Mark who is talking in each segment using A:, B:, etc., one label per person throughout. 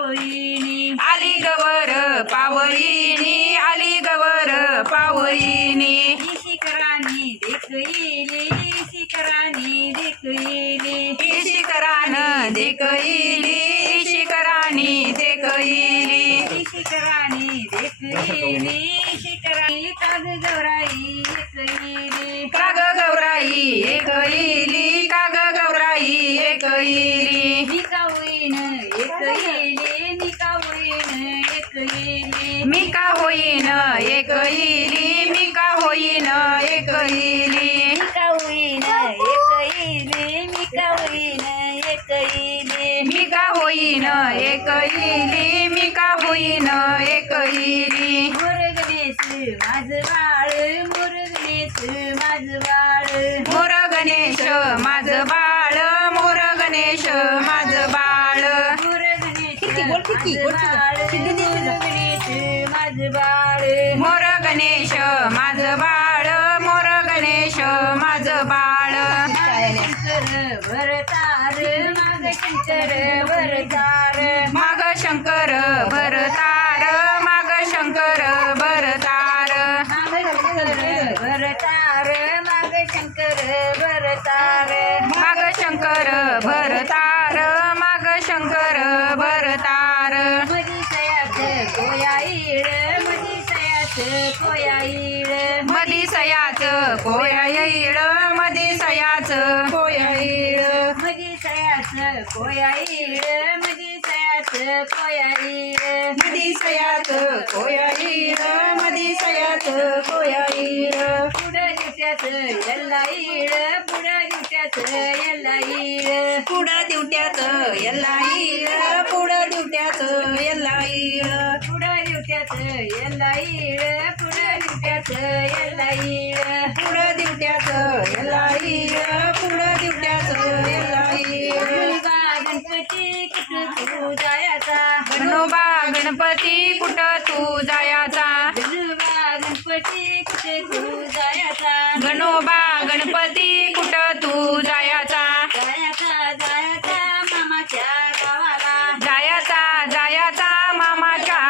A: पावईनी. आली गवर पावईनी आली गवर पावईनी.
B: शिखरानी देखली शिखरानी देखईली शिखरान देखईली शिखरानी होईन एक
A: इली मी का होईन एक इली?
B: मी का होईन एक येले मी का होईन एक येले
A: मी का होईन एक इली मी का होईन एक इली?
B: मोर गणेश माझ बाळ मोर गणेश माझ बाळ.
A: मोर गणेश माझ बाळ मोर गणेश माझ बाळ.
B: मोर गणेश माझ बाळ मोर गणेश माझ बाळ
A: मोर गणेश माझ बाळ मोर गणेश माझ बाळ.
B: भरतार माग शंकर भरतार
A: माग शंकर भरतार.
B: माग शंकर भरतार माग शंकर भरतार
A: माग शंकर
B: भर कोयाईळ मदिसयाच कोयाईळ मदिसयाच कोयाईळ मदिसयाच कोयाईळ
A: मदिसयाच कोयाईळ मदिसयाच कोयाईळ मदिसयाच कोयाईळ मदिसयाच कोयाईळ
B: पुढं दिवट्याच यल्लाईळ पुढं दिवट्याच यल्लाईळ
A: पुढं दिवट्याच यल्लाईळ पुढं
B: दिवट्याच यल्लाईळ दिवट्याच पुढं दिवट्याच यल्ला
A: पुढं दिवट्यात यल्ला पुढं दिवट्यात यल्ला
B: गणपती कुठं तू जायाचा
A: गणोबा गणपती कुठं तू जायाचा
B: गणपा गणपती कुठे तू जायाचा?
A: गणोबा गणपती कुठं तू जायाचा?
B: जायाचा जायाचा मामाच्या गावाला.
A: जायाचा जायाचा मामाच्या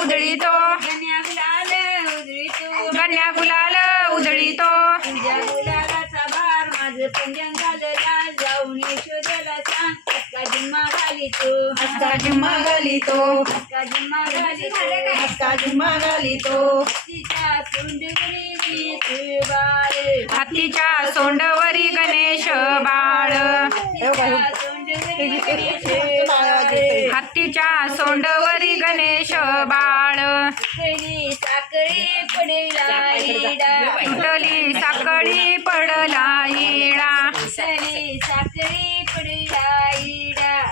B: उधळीतो
A: कन्या गुलाल
B: उधळी तो गुलालाचा जिम्मा सोंडवरी गणेश बाळ.
A: हातीच्या सोंडवरी गणेश बाळ. हत्तीच्या सोंडवरी गणेश बाळ. साकळी
B: साकळी पडलाईडा तुटली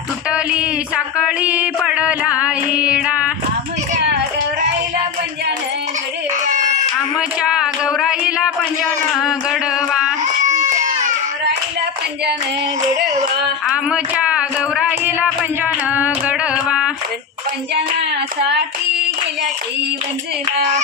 A: तुटली साकळी पडलाईडा तुटली
B: आमच्या गौराईला पंजन गडवा
A: आमच्या गौराईला पंजन गडवा
B: गौराईला
A: आमच्या गौराईला पंजन गड
B: पंजना साठी गेल्या ती बंजला